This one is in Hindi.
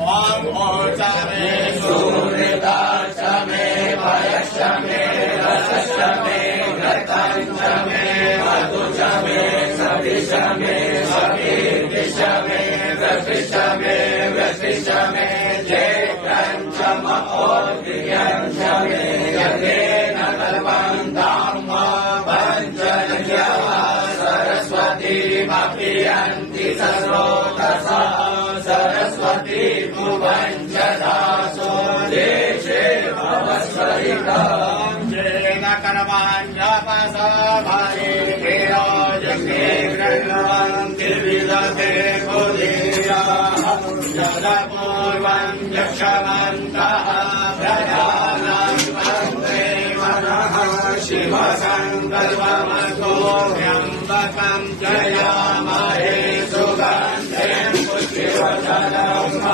ओम ओच मे सूर्यदाच मे पयश्च मे रसश्च मे घृतञ्च मे मधुच मे सविष मे समीतिष मे वृषिष मे वृषिष मे जेत्रञ्च महोदयञ्च मे यज्ञेन कर्मन्ताम् पञ्चनयः सरस्वतीमप्रियन्ति सस्रोतसः सरस्वती भुवञ्चदासो देशे भवस्वरितम् येन कर्माण्यपसभारे गिरोजके गृह्णन्ति विदते बुधियाः यदपूर्वम् यक्षमन्तः प्रजानाम् वन्दे मनः शिवसङ्कल्पमतो व्यम्बकम् जयामहे